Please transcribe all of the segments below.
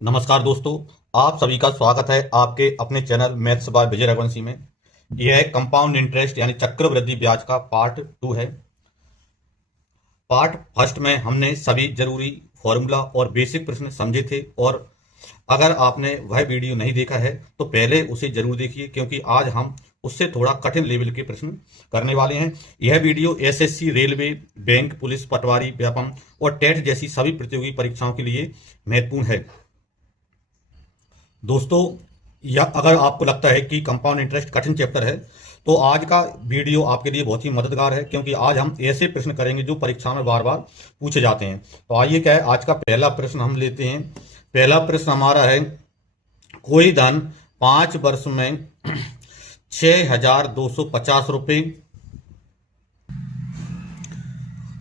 नमस्कार दोस्तों। आप सभी का स्वागत है आपके अपने चैनल मैथ्स बाय विजय रघुवंशी में। यह कंपाउंड इंटरेस्ट यानी चक्रवृद्धि ब्याज का पार्ट 2 है। पार्ट फर्स्ट में हमने सभी जरूरी फॉर्मूला और बेसिक प्रश्न समझे थे, और अगर आपने वह वीडियो नहीं देखा है तो पहले उसे जरूर देखिए, क्योंकि आज हम उससे थोड़ा कठिन लेवल के प्रश्न करने वाले हैं। यह video SSC, railway, bank, police, पटवारी, व्यापम और टेट जैसी सभी प्रतियोगी परीक्षाओं के लिए महत्वपूर्ण है। दोस्तों, या अगर आपको लगता है कि कंपाउंड इंटरेस्ट कठिन चैप्टर है तो आज का वीडियो आपके लिए बहुत ही मददगार है, क्योंकि आज हम ऐसे प्रश्न करेंगे जो परीक्षा में बार बार पूछे जाते हैं। तो आइए, क्या है आज का पहला प्रश्न हम लेते हैं। पहला प्रश्न हमारा है, कोई धन 5 वर्ष में 6,250 रुपये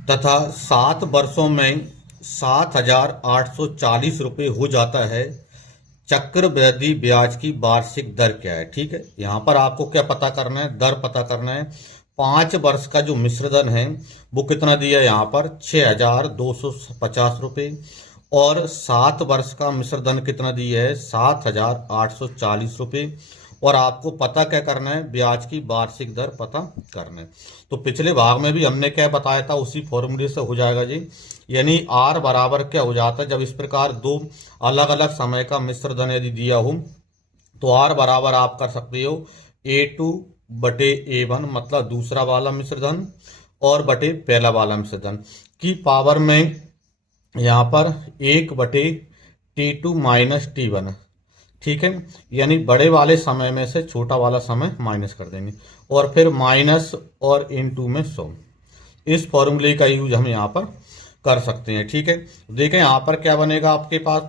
तथा 7 वर्षों में 7,840 रुपये हो जाता है। चक्रवृद्धि ब्याज की वार्षिक दर क्या है? ठीक है, यहां पर आपको क्या पता करना है? दर पता करना है। 5 वर्ष का जो मिश्र धन है वो कितना दिया है? यहाँ पर 6,250 रुपये। और 7 वर्ष का मिश्र धन कितना दिया है? 7,840 रुपये। और आपको पता क्या करना है? ब्याज की वार्षिक दर पता करना है। तो पिछले भाग में भी हमने क्या बताया था, उसी फॉर्मूले से हो जाएगा जी। यानी आर बराबर क्या हो जाता है, जब इस प्रकार दो अलग अलग समय का मिश्र धन यदि दिया हो तो आर बराबर आप कर सकते हो A2/A1, मतलब दूसरा वाला मिश्र धन, और बटे पहला वाला मिश्र धन की पावर में यहाँ पर 1/T2 माइनस T1। ठीक है, यानी बड़े वाले समय में से छोटा वाला समय माइनस कर देंगे, और फिर माइनस और इनटू में 100। इस फॉर्मूले का यूज हम यहाँ पर कर सकते हैं। ठीक है, देखें यहाँ पर क्या बनेगा आपके पास।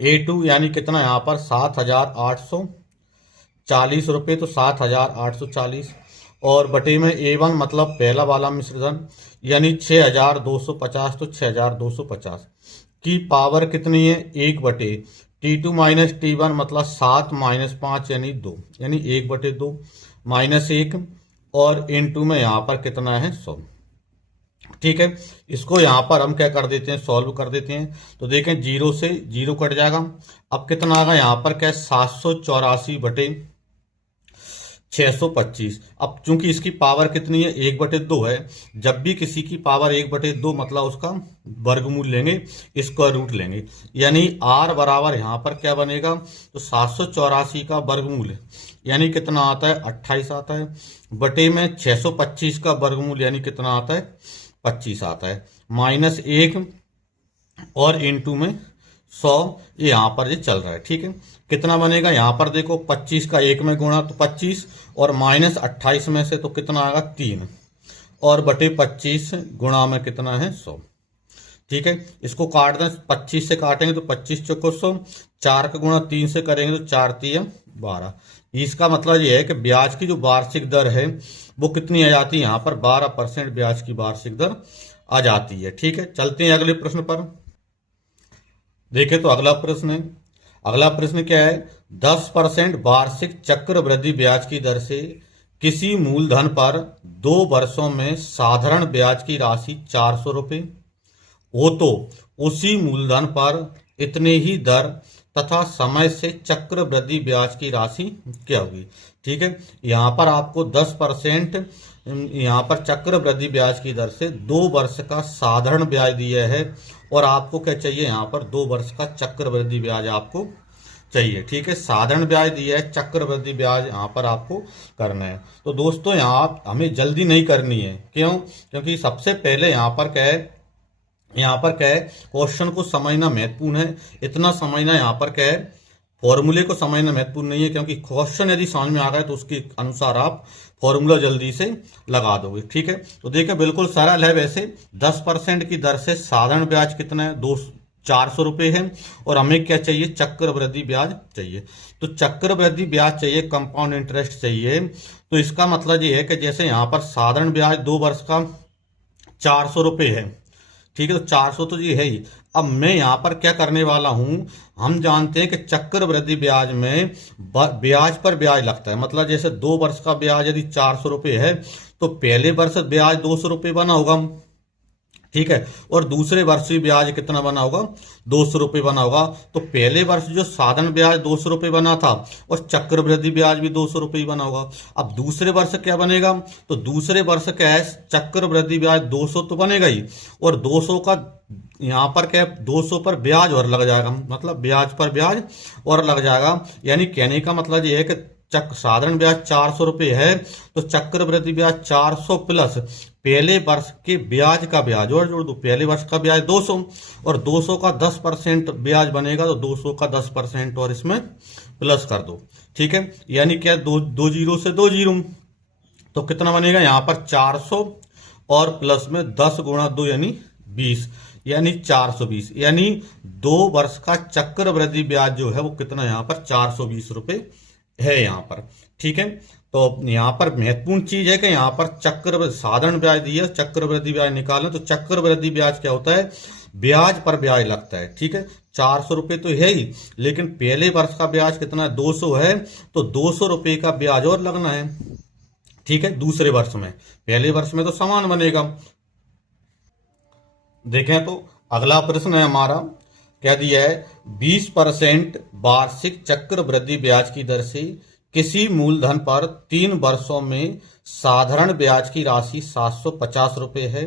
A2 यानी कितना यहाँ पर 7,840 रुपये, तो 7,840, और बटे में A1 मतलब पहला वाला मिश्र धन यानी 6,250, तो 6,250 की पावर कितनी है? 1/T2 माइनस T1 मतलब 7 माइनस 5 यानी 2, यानी 1/2 माइनस 1, और इनटू में यहाँ पर कितना है? 100। ठीक है, इसको यहाँ पर हम क्या कर देते हैं? सॉल्व कर देते हैं। तो देखें, 0 से 0 कट जाएगा। अब कितना आएगा यहाँ पर? क्या 784/625। अब चूंकि इसकी पावर कितनी है? 1/2 है। जब भी किसी की पावर 1/2 मतलब उसका वर्गमूल लेंगे, स्क्वायर रूट लेंगे, यानी आर बराबर यहाँ पर क्या बनेगा? तो 784 का वर्गमूल यानी कितना आता है? 28 आता है, बटे में 625 का वर्गमूल यानी कितना आता है? 25 आता है, माइनस 1, और इनटू में 100। ये यहाँ पर ये चल रहा है। ठीक है, कितना बनेगा? यहाँ पर देखो, 25 का 1 में गुणा तो 25, और माइनस 28 में से तो कितना आएगा? 3, और बटे 25 गुणा में कितना है? 100। ठीक है, इसको काट दें, 25 से काटेंगे तो 25 चौको 100, 4 का गुणा 3 से करेंगे तो 4 3 12। इसका मतलब ये है कि ब्याज की जो वार्षिक दर है वो कितनी आ जाती है? यहाँ पर 12% ब्याज की वार्षिक दर आ जाती है। ठीक है, चलते हैं अगले प्रश्न पर। देखें तो अगला प्रश्न है। अगला प्रश्न क्या है? 10% वार्षिक चक्रवृद्धि ब्याज की दर से किसी मूलधन पर 2 वर्षों में साधारण ब्याज की राशि 400 रुपये हो तो उसी मूलधन पर इतने ही दर तथा समय से चक्रवृद्धि ब्याज की राशि क्या होगी? ठीक है, यहाँ पर आपको 10% यहाँ पर चक्रवृद्धि ब्याज की दर से 2 वर्ष का साधारण ब्याज दिया है, और आपको क्या चाहिए? यहाँ पर 2 वर्ष का चक्रवृद्धि ब्याज आपको चाहिए। ठीक है, साधारण ब्याज दिया है, चक्रवृद्धि ब्याज यहाँ पर आपको करना है। तो दोस्तों, यहाँ हमें जल्दी नहीं करनी है। क्यों? क्योंकि सबसे पहले यहाँ पर क्या है? यहाँ पर क्या है? क्वेश्चन को समझना महत्वपूर्ण है। इतना समझना यहाँ पर क्या है? फॉर्मूले को समझना महत्वपूर्ण नहीं है, क्योंकि क्वेश्चन यदि समझ में आ गया तो उसके अनुसार आप फॉर्मूला जल्दी से लगा दोगे। ठीक है, तो देखिए बिल्कुल सरल है। वैसे 10% की दर से साधारण ब्याज कितना है? 400 रुपये है, और हमें क्या चाहिए? चक्रवृद्धि ब्याज चाहिए। तो चक्रवृद्धि ब्याज चाहिए, कंपाउंड इंटरेस्ट चाहिए। तो इसका मतलब ये है कि जैसे यहाँ पर साधारण ब्याज 2 वर्ष का 400 रुपये है। ठीक है, तो 400 तो ये है ही। अब मैं यहाँ पर क्या करने वाला हूं, हम जानते हैं कि चक्रवृद्धि ब्याज में ब्याज पर ब्याज लगता है। मतलब जैसे 2 वर्ष का ब्याज यदि 400 रुपये है तो पहले वर्ष ब्याज 200 रुपये बना होगा। ठीक है। और दूसरे वर्ष भी ब्याज कितना बना होगा, 200 रुपये बना होगा। तो पहले वर्ष जो साधारण ब्याज 200 रुपये बना था और चक्रवृद्धि ब्याज भी 200 रुपये ही बना होगा। अब दूसरे वर्ष क्या बनेगा, तो दूसरे वर्ष क्या है, चक्रवृद्धि ब्याज 200 तो बनेगा ही, और 200 का यहाँ पर क्या है, 200 पर ब्याज और लग जाएगा, मतलब ब्याज पर ब्याज और लग जाएगा। यानी कहने का मतलब ये है कि साधारण ब्याज 400 रुपये है, तो चक्रवृद्धि ब्याज 400 प्लस पहले वर्ष के ब्याज का ब्याज और जोड़ दो। पहले वर्ष का ब्याज 200 और 200 का 10% ब्याज बनेगा, तो 200 का 10% और इसमें प्लस कर दो। ठीक है, यानी क्या, दो जीरो से दो जीरो, तो कितना बनेगा यहाँ पर 400 और प्लस में 10 गुणा 2 यानी 20, यानी 420। यानी 2 वर्ष का चक्रवृद्धि ब्याज जो है वो कितना यहाँ पर 420 रुपये है यहाँ पर। ठीक है, तो यहाँ पर महत्वपूर्ण चीज है कि यहाँ पर चक्रवृद्धि साधारण ब्याज दिया, चक्रवृद्धि ब्याज निकालें, तो चक्रवृद्धि ब्याज क्या होता है, ब्याज पर ब्याज लगता है। ठीक है, 400 रुपये तो है ही, लेकिन पहले वर्ष का ब्याज कितना है, 200 है, तो 200 रुपये का ब्याज और लगना है। ठीक है, दूसरे वर्ष में, पहले वर्ष में तो समान बनेगा। देखें तो अगला प्रश्न है हमारा, क्या दिया है, 20% वार्षिक चक्रवृद्धि ब्याज की दर से किसी मूलधन पर 3 वर्षों में साधारण ब्याज की राशि 750 रुपये है,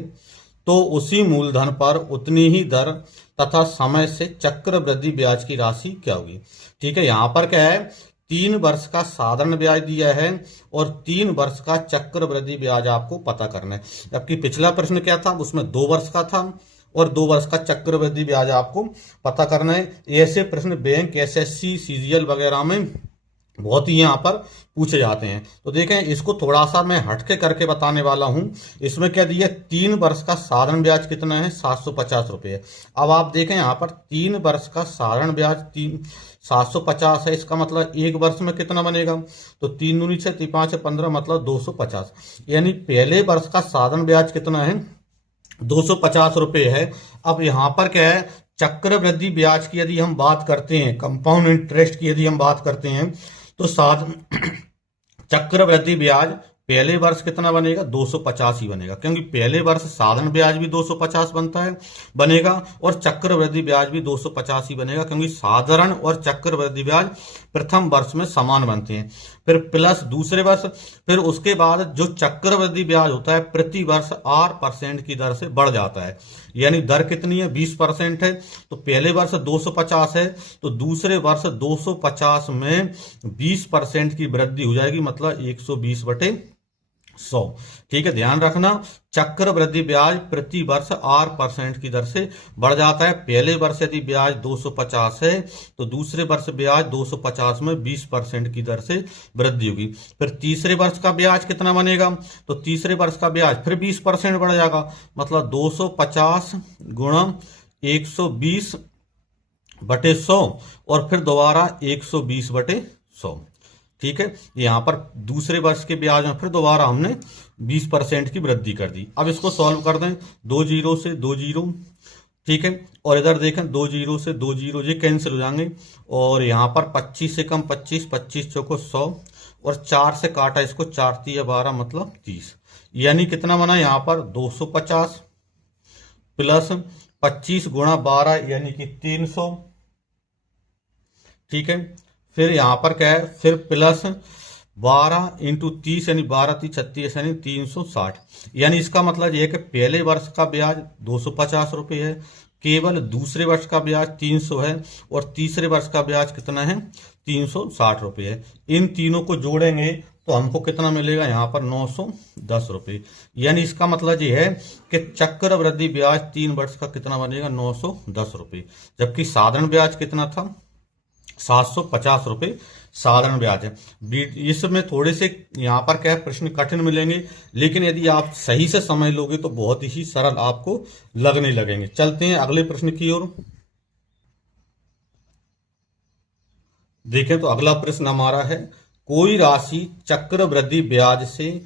तो उसी मूलधन पर उतनी ही दर तथा समय से चक्रवृद्धि ब्याज की राशि क्या होगी। ठीक है, यहाँ पर क्या है, 3 वर्ष का साधारण ब्याज दिया है और 3 वर्ष का चक्रवृद्धि ब्याज आपको पता करना है। जबकि पिछला प्रश्न क्या था, उसमें 2 वर्ष का था और 2 वर्ष का चक्रवृद्धि ब्याज आपको पता करना है। ऐसे प्रश्न बैंक, एसएससी, सीजीएल वगैरह में बहुत ही यहाँ पर पूछे जाते हैं। तो देखें, इसको थोड़ा सा मैं हटके करके बताने वाला हूं। इसमें क्या दिया, 3 वर्ष का साधारण ब्याज कितना है, 750 रुपये। अब आप देखें यहाँ पर 3 वर्ष का साधारण ब्याज 750 है, इसका मतलब 1 वर्ष में कितना बनेगा, तो 3 दूनी 6, 3 5 15, मतलब 250। यानी पहले वर्ष का साधारण ब्याज कितना है, 250 रुपये है। अब यहाँ पर क्या है, चक्रवृद्धि ब्याज की यदि हम बात करते हैं, कंपाउंड इंटरेस्ट की यदि हम बात करते हैं, तो चक्रवृद्धि ब्याज पहले वर्ष कितना बनेगा, 250 ही बनेगा, क्योंकि पहले वर्ष साधारण ब्याज भी 250 बनेगा और चक्रवृद्धि ब्याज भी 250 ही बनेगा, क्योंकि साधारण और चक्रवृद्धि ब्याज प्रथम वर्ष में समान बनते हैं। फिर प्लस दूसरे वर्ष, फिर उसके बाद जो चक्रवृद्धि ब्याज होता है प्रति वर्ष 8% की दर से बढ़ जाता है। यानी दर कितनी है, 20% है, तो पहले वर्ष 250 है, तो दूसरे वर्ष 250 में 20% की वृद्धि हो जाएगी, मतलब 120/100। ठीक है, ध्यान रखना, चक्रवृद्धि ब्याज प्रति वर्ष 8% की दर से बढ़ जाता है। पहले वर्ष यदि ब्याज 250 है, तो दूसरे वर्ष ब्याज 250 में 20% की दर से वृद्धि होगी। फिर तीसरे वर्ष का ब्याज कितना बनेगा, तो तीसरे वर्ष का ब्याज फिर 20% बढ़ जाएगा, मतलब 250 गुणा 120/100 और फिर दोबारा 120/100। ठीक है, यहाँ पर दूसरे वर्ष के ब्याज में फिर दोबारा हमने 20% की वृद्धि कर दी। अब इसको सॉल्व कर दें, 2 जीरो से 2 जीरो, ठीक है, और इधर देखें 2 जीरो से 2 जीरो ये कैंसिल हो जाएंगे, और यहाँ पर 25 से कम 25, 25 चौको 100 और 4 से काटा इसको, 4 3 12 मतलब 30। यानी कितना बना यहाँ पर 250 प्लस 25 गुणा 12 यानी कि 300। ठीक है, फिर यहां पर क्या है, फिर प्लस 12 इंटू 30 यानी 12 30 36 यानी 360। यानी इसका मतलब यह है कि पहले वर्ष का ब्याज 250 रुपये है, केवल दूसरे वर्ष का ब्याज 300 है और तीसरे वर्ष का ब्याज कितना है, 360 रुपये है। इन तीनों को जोड़ेंगे तो हमको कितना मिलेगा, यहाँ पर 910 रुपये। यानी इसका मतलब ये है कि चक्रवृद्धि ब्याज 3 वर्ष का कितना बनेगा, 910 रुपये, जबकि साधारण ब्याज कितना था, 750 रुपये साधारण ब्याज है। इसमें थोड़े से यहाँ पर क्या है, प्रश्न कठिन मिलेंगे, लेकिन यदि आप सही से समझ लोगे तो बहुत ही सरल आपको लगने लगेंगे। चलते हैं अगले प्रश्न की ओर। देखें तो अगला प्रश्न हमारा है, कोई राशि चक्रवृद्धि ब्याज से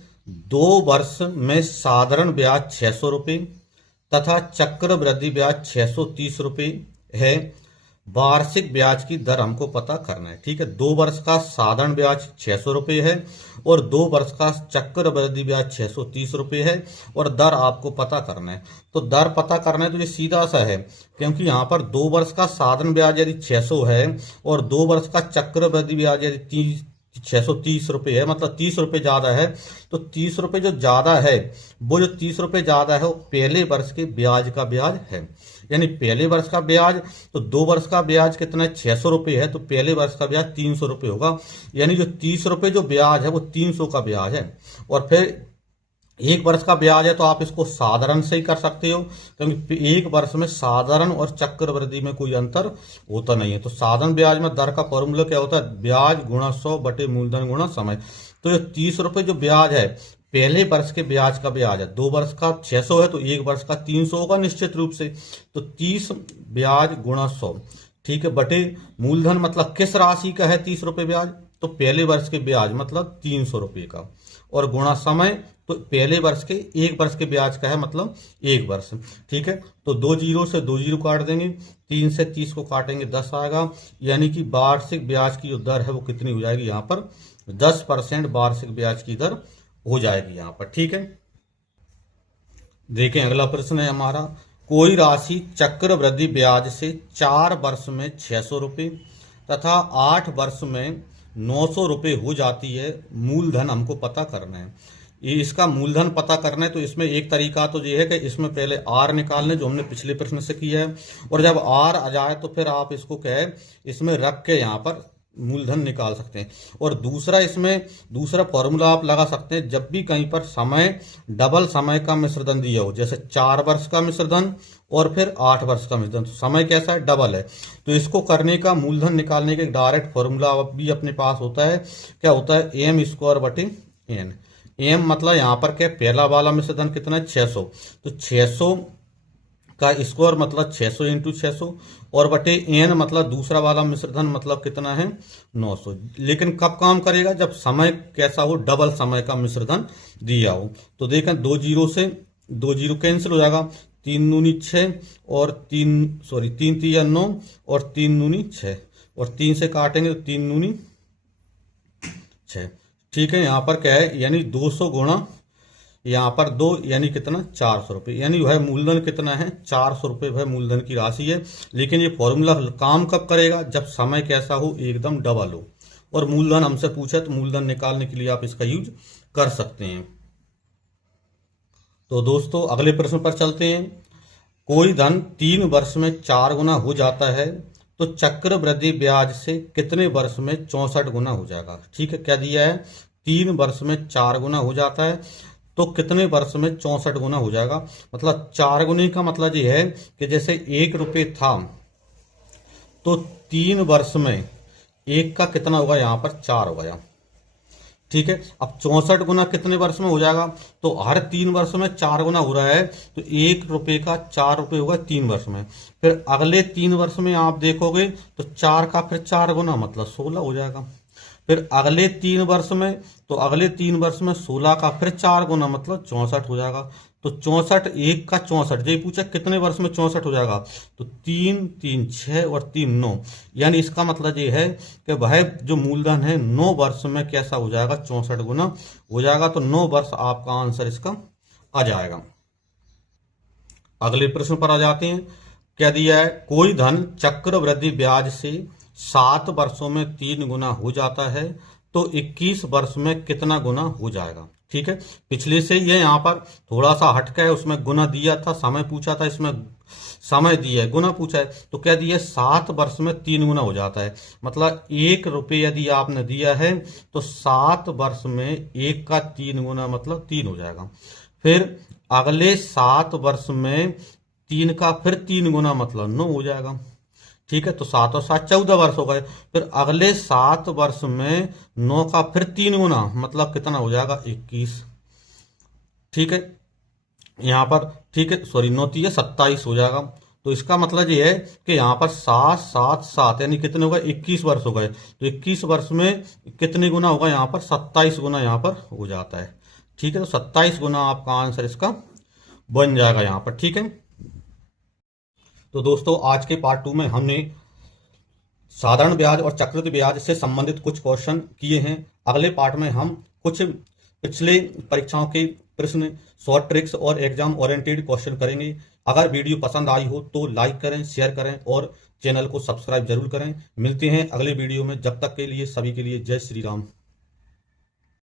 2 वर्ष में साधारण ब्याज 600 रुपये तथा चक्रवृद्धि ब्याज 630 रुपये है, वार्षिक ब्याज की दर हमको पता करना है। ठीक है, 2 वर्ष का साधारण ब्याज 600 रुपये है और 2 वर्ष का चक्रवृद्धि ब्याज 630 रुपये है और दर आपको पता करना है। तो दर पता करना है तो ये सीधा सा है, क्योंकि यहाँ पर 2 वर्ष का साधारण ब्याज यदि 600 है और 2 वर्ष का चक्रवृद्धि ब्याज यदि 630 रुपये है, मतलब 30 रुपये ज्यादा है। तो 30 रुपये जो ज्यादा है, वो जो 30 रुपये ज्यादा है वो पहले वर्ष के ब्याज का ब्याज है। यानी पहले वर्ष का ब्याज, तो 2 वर्ष का ब्याज कितना है, 600 रुपये है, तो पहले वर्ष का ब्याज 300 रुपये होगा। यानी जो 30 रुपये जो ब्याज है वो 300 का ब्याज है। और फिर 1 वर्ष का ब्याज है तो आप इसको साधारण से ही कर सकते हो, क्योंकि 1 वर्ष में साधारण और चक्रवृद्धि में कोई अंतर होता नहीं है। तो साधारण ब्याज में दर का फॉर्मूला क्या होता है, ब्याज गुणा 100 बटे मूलधन गुणा समय। तो ये 30 रुपये जो ब्याज है पहले वर्ष के ब्याज का ब्याज है, 2 वर्ष का 600 है तो 1 वर्ष का 300 होगा निश्चित रूप से। तो 30 ब्याज गुणा 100, ठीक है, बटे मूलधन मतलब किस राशि का है 30 रुपये ब्याज, तो पहले वर्ष के ब्याज मतलब 300 रुपये का, और गुणा समय तो पहले वर्ष के 1 वर्ष के ब्याज का है मतलब 1 वर्ष। ठीक है, तो 2 जीरो से 2 जीरो काट देंगे, 3 से 30 को काटेंगे 10 आएगा। यानी कि वार्षिक ब्याज की जो दर है वो कितनी हो जाएगी, यहाँ पर 10% वार्षिक ब्याज की दर हो जाएगी यहाँ पर। ठीक है, देखें अगला प्रश्न है हमारा, कोई राशि चक्रवृद्धि ब्याज से 4 वर्ष में 600 रुपये तथा 8 वर्ष में 900 रुपये हो जाती है, मूलधन हमको पता करना है। ये इसका मूलधन पता करना है तो इसमें एक तरीका तो ये है कि इसमें पहले आर निकालने, जो हमने पिछले प्रश्न से किया है, और जब आर आ जाए तो फिर आप इसको क्या है इसमें रख के यहाँ पर मूलधन निकाल सकते हैं। और दूसरा इसमें दूसरा फॉर्मूला आप लगा सकते हैं, जब भी कहीं पर समय डबल समय का मिश्रधन दिया हो, जैसे 4 वर्ष का मिश्रधन और फिर 8 वर्ष का मिश्रधन, तो समय कैसा है डबल है, तो इसको करने का मूलधन निकालने का एक डायरेक्ट फॉर्मूला भी अपने पास होता है। क्या होता है, एम स्क्वायर बटे एन। एम मतलब यहाँ पर क्या, पहला वाला मिश्रधन कितना है 600, तो 600 का स्क्वायर मतलब 600 इंटू 600 और बटे एन मतलब दूसरा वाला मिश्रधन मतलब कितना है 900। लेकिन कब काम करेगा, जब समय कैसा हो, डबल समय का मिश्रधन दिया हो। तो देखें 2 जीरो से 2 जीरो कैंसिल हो जाएगा, 3 दूनी 6 और 3 तिया 9 और 3 दूनी 6 और 3 से काटेंगे तो 3 दूनी 6। ठीक है, यहाँ पर क्या है, यानी 200 गुणा यहाँ पर 2 यानी कितना 400 रुपये, यानी वह मूलधन कितना है 400 रुपये वह मूलधन की राशि है। लेकिन ये फॉर्मूला काम कब करेगा, जब समय कैसा हो एकदम डबल हो और मूलधन हमसे पूछे तो मूलधन निकालने के लिए आप इसका यूज कर सकते हैं। तो दोस्तों अगले प्रश्न पर चलते हैं। कोई धन 3 वर्ष में 4 गुना हो जाता है तो चक्रवृद्धि ब्याज से कितने वर्ष में 64 गुना हो जाएगा। ठीक है, क्या दिया है, 3 वर्ष में 4 गुना हो जाता है तो कितने वर्ष में 64 गुना हो जाएगा। मतलब 4 गुने का मतलब ये है कि जैसे 1 रुपये था तो 3 वर्ष में 1 का कितना होगा, यहाँ पर 4 हो गया। ठीक है, अब 64 गुना कितने वर्ष में हो जाएगा, तो हर 3 वर्ष में 4 गुना हो रहा है तो 1 रुपये का 4 रुपये होगा 3 वर्ष में। फिर अगले 3 वर्ष में आप देखोगे तो 4 का फिर 4 गुना मतलब 16 हो जाएगा। फिर अगले 3 वर्ष में, तो अगले 3 वर्ष में 16 का फिर 4 गुना मतलब 64 हो जाएगा। तो 64, 1 का 64, ये पूछा कितने वर्ष में 64 हो जाएगा, तो 3 3 6 और 3 9, यानी इसका मतलब ये है कि वह जो मूलधन है 9 वर्ष में कैसा हो जाएगा 64 गुना हो जाएगा। तो 9 वर्ष आपका आंसर इसका आ जाएगा। अगले प्रश्न पर आ जाते हैं। क्या दिया है, कोई धन चक्रवृद्धि ब्याज से 7 वर्षों में 3 गुना हो जाता है तो 21 वर्ष में कितना गुना हो जाएगा। ठीक है, पिछले से ये यहाँ पर थोड़ा सा हटका है, उसमें गुना दिया था, समय पूछा था, इसमें समय दिया है, गुना पूछा है। तो क्या दिया, 7 वर्ष में 3 गुना हो जाता है, मतलब 1 रुपये यदि आपने दिया है तो 7 वर्ष में 1 का 3 गुना मतलब 3 हो जाएगा। फिर अगले 7 वर्ष में 3 का फिर 3 गुना मतलब 9 हो जाएगा। ठीक है, तो 7 और 7 14 वर्ष हो गए। फिर अगले 7 वर्ष में 9 का फिर 3 गुना मतलब कितना हो जाएगा 21। ठीक है, यहाँ पर ठीक है, सॉरी 9 3 27 हो जाएगा। तो इसका मतलब ये है कि यहाँ पर 7 7 7 यानी कितने हो गए 21 वर्ष हो गए। तो 21 वर्ष में कितने गुना होगा, यहाँ पर 27 गुना यहाँ पर हो जाता है। ठीक है, तो 27 गुना आपका आंसर इसका बन जाएगा यहाँ पर। ठीक है, तो दोस्तों आज के पार्ट 2 में हमने साधारण ब्याज और चक्रवृद्धि ब्याज से संबंधित कुछ क्वेश्चन किए हैं। अगले पार्ट में हम कुछ पिछले परीक्षाओं के प्रश्न, शॉर्ट ट्रिक्स और एग्जाम ओरिएंटेड क्वेश्चन करेंगे। अगर वीडियो पसंद आई हो तो लाइक करें, शेयर करें और चैनल को सब्सक्राइब जरूर करें। मिलते हैं अगले वीडियो में, जब तक के लिए सभी के लिए जय श्री राम।